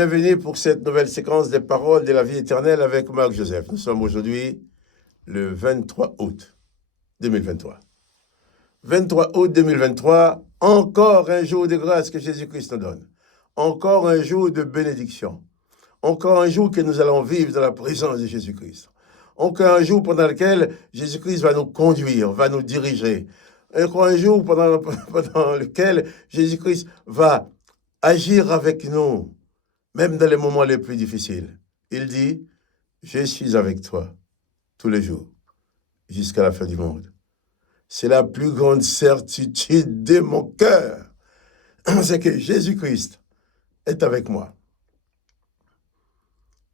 Bienvenue pour cette nouvelle séquence des paroles de la vie éternelle avec Marc Joseph. Nous sommes aujourd'hui le 23 août 2023. 23 août 2023, encore un jour de grâce que Jésus-Christ nous donne. Encore un jour de bénédiction. Encore un jour que nous allons vivre dans la présence de Jésus-Christ. Encore un jour pendant lequel Jésus-Christ va nous conduire, va nous diriger. Encore un jour pendant lequel Jésus-Christ va agir avec nous. Même dans les moments les plus difficiles. Il dit, je suis avec toi tous les jours, jusqu'à la fin du monde. C'est la plus grande certitude de mon cœur. C'est que Jésus-Christ est avec moi.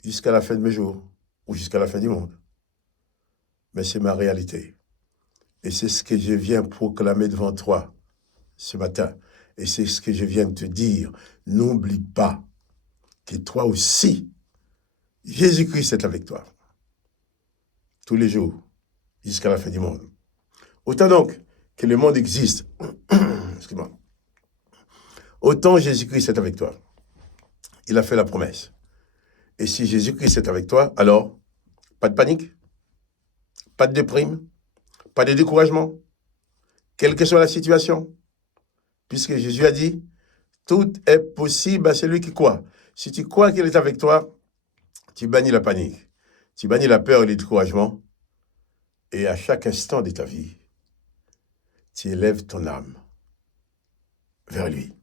Jusqu'à la fin de mes jours, ou jusqu'à la fin du monde. Mais c'est ma réalité. Et c'est ce que je viens proclamer devant toi ce matin. Et c'est ce que je viens de te dire. N'oublie pas que toi aussi, Jésus-Christ est avec toi. Tous les jours, jusqu'à la fin du monde. Autant donc que le monde existe, excuse-moi, autant Jésus-Christ est avec toi. Il a fait la promesse. Et si Jésus-Christ est avec toi, alors, pas de panique, pas de déprime, pas de découragement, quelle que soit la situation, puisque Jésus a dit, tout est possible à celui qui croit. Si tu crois qu'il est avec toi, tu bannis la panique, tu bannis la peur et le découragement, et à chaque instant de ta vie, tu élèves ton âme vers lui.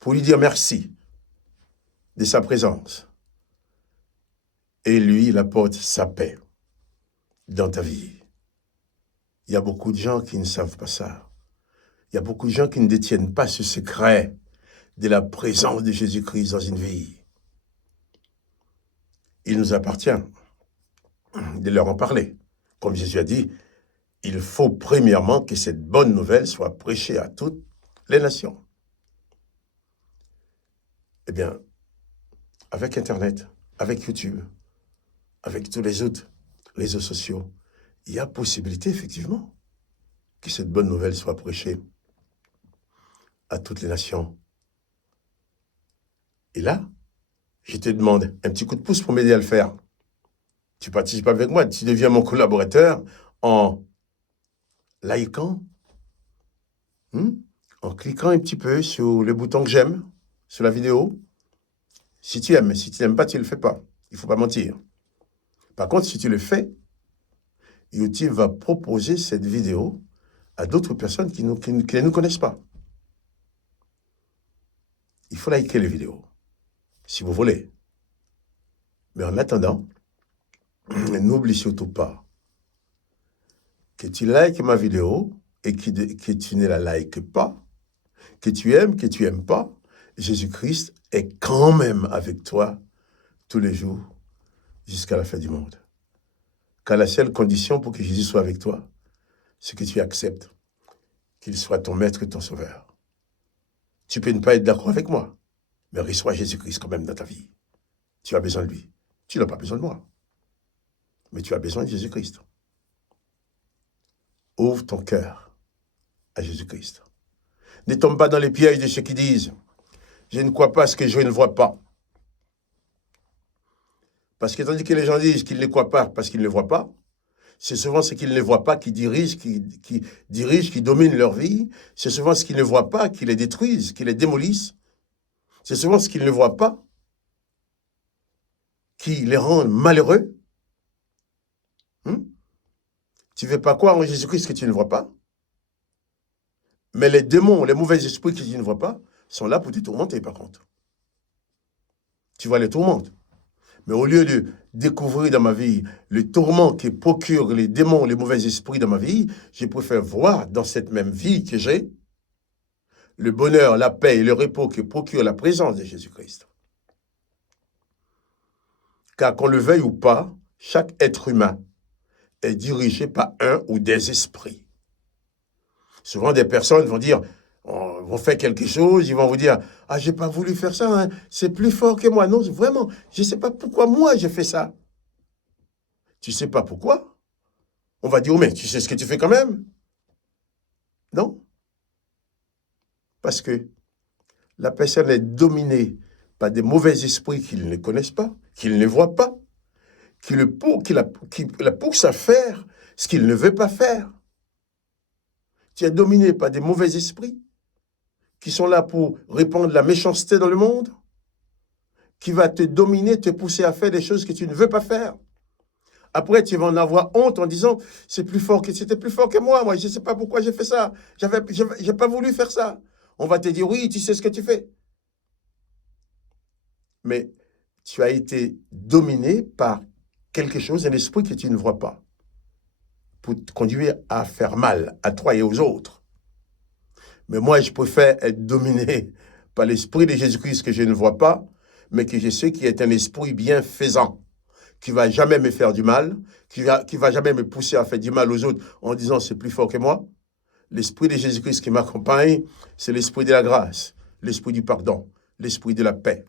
Pour lui dire merci de sa présence. Et lui, il apporte sa paix dans ta vie. Il y a beaucoup de gens qui ne savent pas ça. Il y a beaucoup de gens qui ne détiennent pas ce secret de la présence de Jésus-Christ dans une vie. Il nous appartient de leur en parler. Comme Jésus a dit, il faut premièrement que cette bonne nouvelle soit prêchée à toutes les nations. Eh bien, avec Internet, avec YouTube, avec tous les autres réseaux sociaux, il y a possibilité, effectivement, que cette bonne nouvelle soit prêchée à toutes les nations. Et là, je te demande un petit coup de pouce pour m'aider à le faire. Tu participes avec moi, tu deviens mon collaborateur en likant, en cliquant un petit peu sur le bouton que j'aime, sur la vidéo. Si tu aimes, si tu n'aimes pas, tu ne le fais pas. Il ne faut pas mentir. Par contre, si tu le fais, YouTube va proposer cette vidéo à d'autres personnes qui ne nous connaissent pas. Il faut liker les vidéos, si vous voulez. Mais en attendant, n'oublie surtout pas que tu likes ma vidéo et que tu ne la likes pas, que tu aimes pas, Jésus-Christ est quand même avec toi tous les jours jusqu'à la fin du monde. Car la seule condition pour que Jésus soit avec toi, c'est que tu acceptes qu'il soit ton maître et ton sauveur. Tu peux ne pas être d'accord avec moi, mais reçois Jésus-Christ quand même dans ta vie. Tu as besoin de lui. Tu n'as pas besoin de moi, mais tu as besoin de Jésus-Christ. Ouvre ton cœur à Jésus-Christ. Ne tombe pas dans les pièges de ceux qui disent « Je ne crois pas ce que je ne vois pas ». Parce que tandis que les gens disent qu'ils ne croient pas parce qu'ils ne le voient pas, c'est souvent ce qu'ils ne voient pas qui dirigent, qui dominent leur vie. C'est souvent ce qu'ils ne voient pas qui les détruisent, qui les démolissent. C'est souvent ce qu'ils ne voient pas qui les rend malheureux. Tu ne veux pas croire en Jésus-Christ que tu ne vois pas. Mais les démons, les mauvais esprits que tu ne vois pas, sont là pour te tourmenter par contre. Tu vois les tourmentes. Mais au lieu de découvrir dans ma vie le tourment que procurent les démons, les mauvais esprits dans ma vie, je préfère voir dans cette même vie que j'ai le bonheur, la paix et le repos que procure la présence de Jésus-Christ. Car qu'on le veuille ou pas, chaque être humain est dirigé par un ou des esprits. Souvent, des personnes vont dire, vont faire quelque chose, ils vont vous dire, « Ah, j'ai pas voulu faire ça, hein, c'est plus fort que moi. » Non, vraiment, je ne sais pas pourquoi moi j'ai fait ça. Tu ne sais pas pourquoi? On va dire, « Mais tu sais ce que tu fais quand même. » Non. Parce que la personne est dominée par des mauvais esprits qu'ils ne connaissent pas, qu'ils ne voient pas, qui la poussent à faire ce qu'il ne veut pas faire. Tu es dominé par des mauvais esprits qui sont là pour répandre la méchanceté dans le monde, qui va te dominer, te pousser à faire des choses que tu ne veux pas faire. Après, tu vas en avoir honte en disant, c'était plus fort que moi, je ne sais pas pourquoi j'ai fait ça, j'ai pas voulu faire ça. On va te dire, oui, tu sais ce que tu fais. Mais tu as été dominé par quelque chose, un esprit que tu ne vois pas, pour te conduire à faire mal à toi et aux autres. Mais moi, je préfère être dominé par l'esprit de Jésus-Christ que je ne vois pas, mais que je sais qu'il est un esprit bienfaisant, qui ne va jamais me faire du mal, qui va jamais me pousser à faire du mal aux autres en disant c'est plus fort que moi. L'esprit de Jésus-Christ qui m'accompagne, c'est l'esprit de la grâce, l'esprit du pardon, l'esprit de la paix,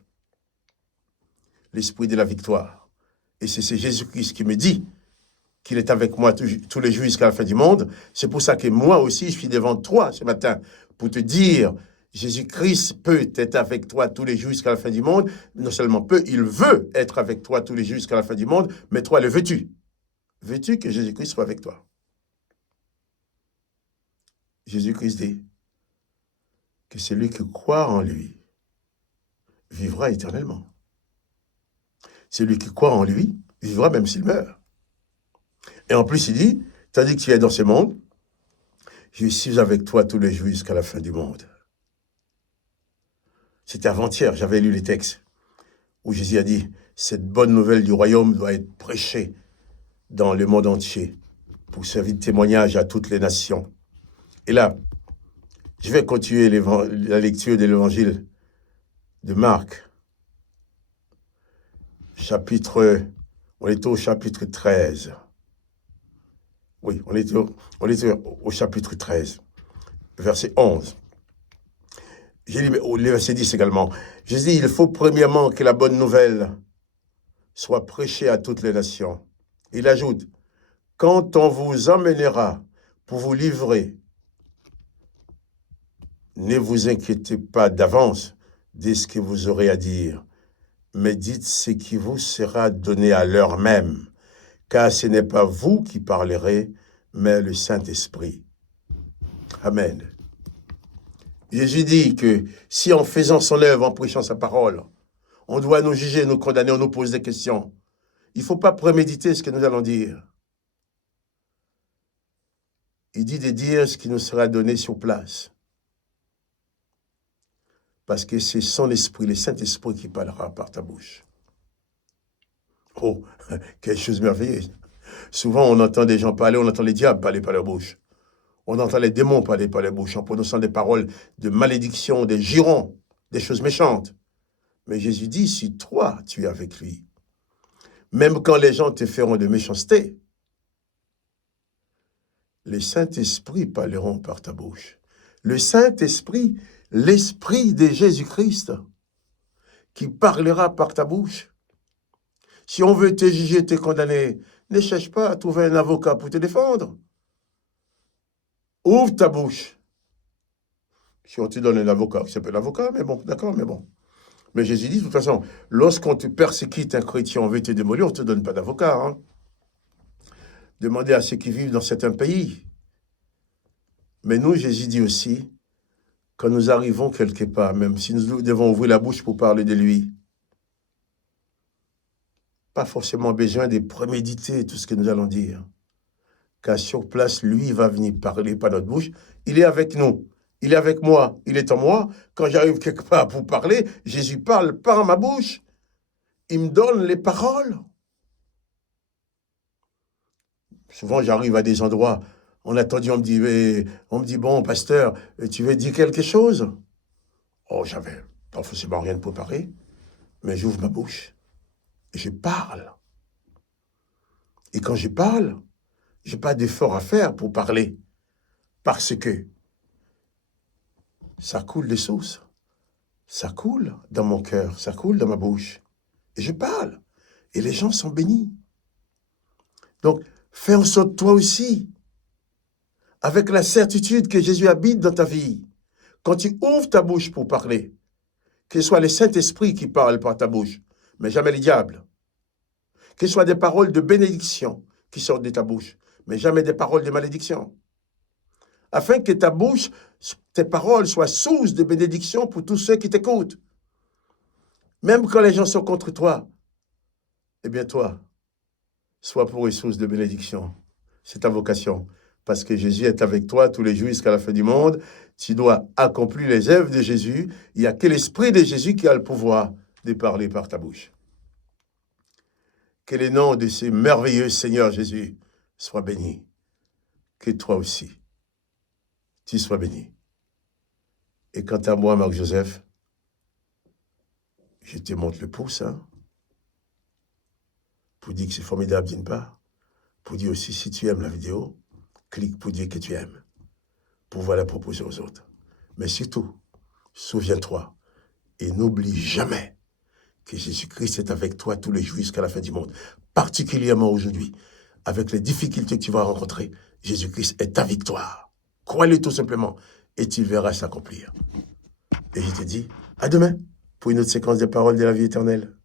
l'esprit de la victoire. Et c'est Jésus-Christ qui me dit qu'il est avec moi tous les jours jusqu'à la fin du monde. C'est pour ça que moi aussi, je suis devant toi ce matin pour te dire, Jésus-Christ peut être avec toi tous les jours jusqu'à la fin du monde. Non seulement peut, il veut être avec toi tous les jours jusqu'à la fin du monde, mais toi, le veux-tu? Veux-tu que Jésus-Christ soit avec toi? Jésus-Christ dit que celui qui croit en lui vivra éternellement. Celui qui croit en lui vivra même s'il meurt. Et en plus, il dit, tandis que tu es dans ce monde, je suis avec toi tous les jours jusqu'à la fin du monde. C'était avant-hier, j'avais lu les textes où Jésus a dit, cette bonne nouvelle du royaume doit être prêchée dans le monde entier pour servir de témoignage à toutes les nations. Et là, je vais continuer la lecture de l'évangile de Marc, on est au chapitre 13. Oui, on était au chapitre 13, verset 11. J'ai lu le verset 10 également. Jésus dit, il faut premièrement que la bonne nouvelle soit prêchée à toutes les nations. Il ajoute, quand on vous emmènera pour vous livrer, ne vous inquiétez pas d'avance de ce que vous aurez à dire, mais dites ce qui vous sera donné à l'heure même, car ce n'est pas vous qui parlerez, mais le Saint-Esprit. Amen. Jésus dit que si en faisant son œuvre, en prêchant sa parole, on doit nous juger, nous condamner, on nous pose des questions, il ne faut pas préméditer ce que nous allons dire. Il dit de dire ce qui nous sera donné sur place. Parce que c'est son esprit, le Saint-Esprit qui parlera par ta bouche. Oh, quelque chose de merveilleux. Souvent, on entend des gens parler, on entend les diables parler par leur bouche. On entend les démons parler par leur bouche en prononçant des paroles de malédiction, des jurons, des choses méchantes. Mais Jésus dit, si toi, tu es avec lui, même quand les gens te feront de méchanceté, les Saint-Esprit parleront par ta bouche. Le Saint-Esprit, l'Esprit de Jésus-Christ, qui parlera par ta bouche. Si on veut te juger, te condamner, ne cherche pas à trouver un avocat pour te défendre. Ouvre ta bouche. Si on te donne un avocat, c'est pas l'avocat, mais bon, d'accord, mais bon. Mais Jésus dit, de toute façon, lorsqu'on te persécute un chrétien, on veut te démolir, on ne te donne pas d'avocat. Hein. Demandez à ceux qui vivent dans certains pays. Mais nous, Jésus dit aussi, quand nous arrivons quelque part, même si nous devons ouvrir la bouche pour parler de lui, pas forcément besoin de préméditer tout ce que nous allons dire. Car sur place, lui va venir parler par notre bouche. Il est avec nous. Il est avec moi. Il est en moi. Quand j'arrive quelque part pour parler, Jésus parle par ma bouche. Il me donne les paroles. Souvent, j'arrive à des endroits, on me dit, bon, pasteur, tu veux dire quelque chose? Oh, j'avais pas forcément rien de préparé, mais j'ouvre ma bouche et je parle. Et quand je parle, je n'ai pas d'effort à faire pour parler, parce que ça coule des sources. Ça coule dans mon cœur, ça coule dans ma bouche. Et je parle. Et les gens sont bénis. Donc, fais en sorte, toi aussi, avec la certitude que Jésus habite dans ta vie, quand tu ouvres ta bouche pour parler, Que ce soit le Saint-Esprit qui parle par ta bouche, mais jamais le diable. Que ce soit des paroles de bénédiction qui sortent de ta bouche, mais jamais des paroles de malédiction. Afin que ta bouche, tes paroles soient source de bénédiction pour tous ceux qui t'écoutent. Même quand les gens sont contre toi, eh bien toi, sois pour eux source de bénédiction. C'est ta vocation. Parce que Jésus est avec toi tous les jours jusqu'à la fin du monde. Tu dois accomplir les œuvres de Jésus. Il n'y a que l'Esprit de Jésus qui a le pouvoir de parler par ta bouche. Que le nom de ce merveilleux Seigneur Jésus soit béni. Que toi aussi, tu sois béni. Et quant à moi, Marc-Joseph, je te montre le pouce, hein, pour dire que c'est formidable d'une part, pour dire aussi si tu aimes la vidéo, clique pour dire que tu aimes, pour pouvoir la proposer aux autres. Mais surtout, souviens-toi et n'oublie jamais que Jésus-Christ est avec toi tous les jours jusqu'à la fin du monde. Particulièrement aujourd'hui, avec les difficultés que tu vas rencontrer, Jésus-Christ est ta victoire. Crois-le tout simplement et tu verras s'accomplir. Et je te dis, à demain pour une autre séquence de paroles de la vie éternelle.